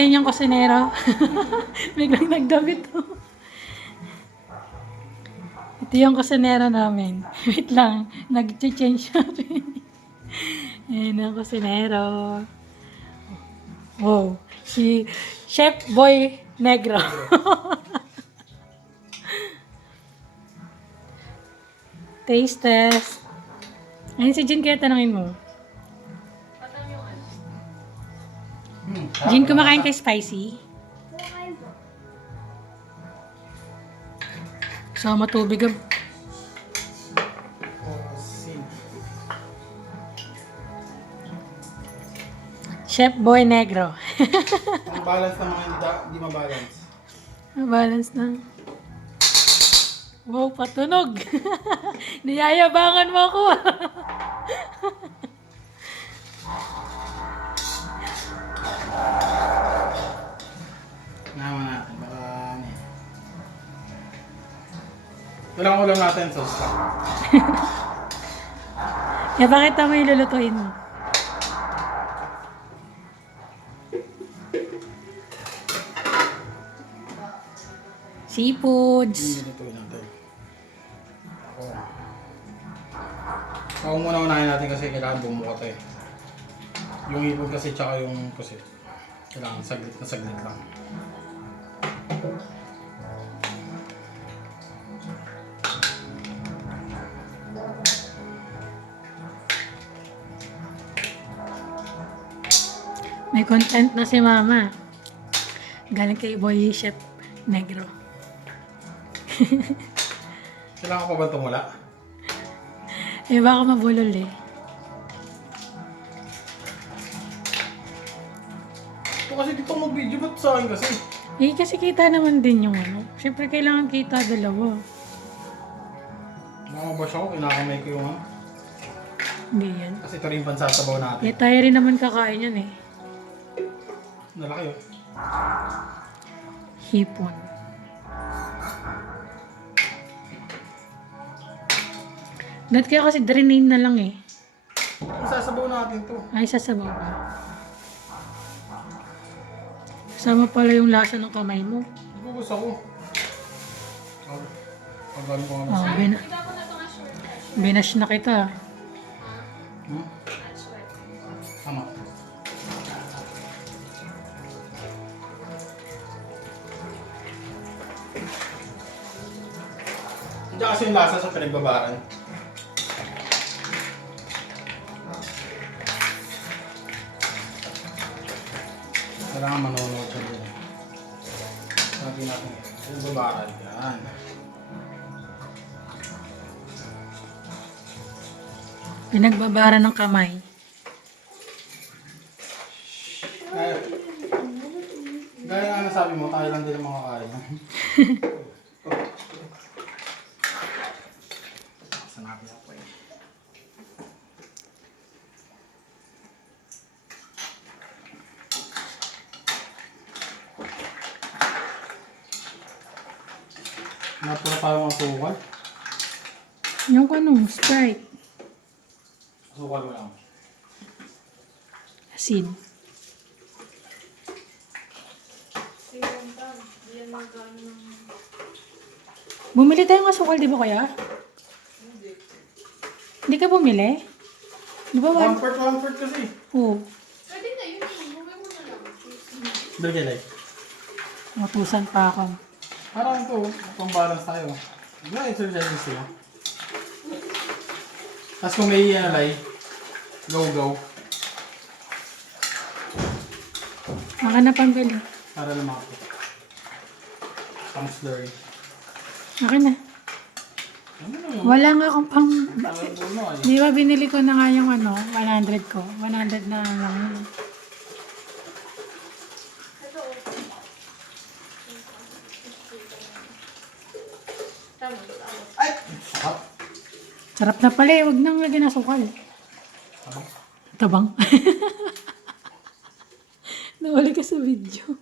Yan yung kusinero. Biglang nagdamit to. Ito yung kusinero namin. Wait lang. Nag-change natin. Ayan ang kusinero. Wow. Si Chef Boy Negro. Taste test. Ayun si Jin, kaya tanongin mo. Jin, kumakain kay spicy? Sama tubig ang... Chef Boy Negro. Ang balance ng mga hindi mabalance. Balance na. Wow, patunog. Niyayabangan mo ako. Naman natin. Baka ano eh. Ulang natin sauce lang. Kaya bakit tama yung lulutuin mo? Seafoods. Lutuin natin. Ako muna unahin natin kasi kailangan bumuka to eh. Yung hipon kasi tsaka yung pusit. Kailangan saglit na saglit lang. May content na si Mama. Galing kay Boy Chef Negro. Kailangan ko ba tumula? Eh baka mabulol eh. Ito kasi dito mag-video ba't sa akin kasi? Eh kasi kita naman din yung ano. Siyempre kailangan kita dalawa. Makabash ako, kinakamay ko yung ano. Hindi yan. Kasi ito rin pansasabaw natin. Eh tayo rin naman kakain yan eh. Nalaki oh. Hipon. Dahil kaya kasi drainin na lang eh. Sasabaw natin to. Ay, sasabaw ka. Kasama pala yung lasa ng kamay mo. Bubus ako. Pagaling ko nga Oh, mas. binash na kita. Hmm? Tama. Hindi kasi yung lasa sa pinagbabaran. Kailangan manonood siya din. Sabi natin, pinagbabaran yan. Pinagbabara ng kamay. Gaya nga nasabi mo, tayo lang din ang makakain. Sanabi ako eh. Napula tayo ng asukal. Yung ano, Sprite. Asukal mo lang. Asin. Bumili tayong asukal, di ba kaya? Hindi ka bumili? Di ba One part kasi. Oo. Pwede na yun. Bumay mo na lang. Dali like. Matusan pa ako. Parang ito, pang balance tayo. Exercise sila. Tapos kung may alay, go. Maka na pambili. Para lumaki. Pang slurry. Akin na. Ano na yun? Wala nga akong pang... Ano ay? Di ba binili ko na nga yung ano, 100 ko. 100 na lang yun. Ay! Sarap. Sarap na pala eh. Huwag nang lagyan na sukal. Sarap. Tabang. Nawali ka sa video.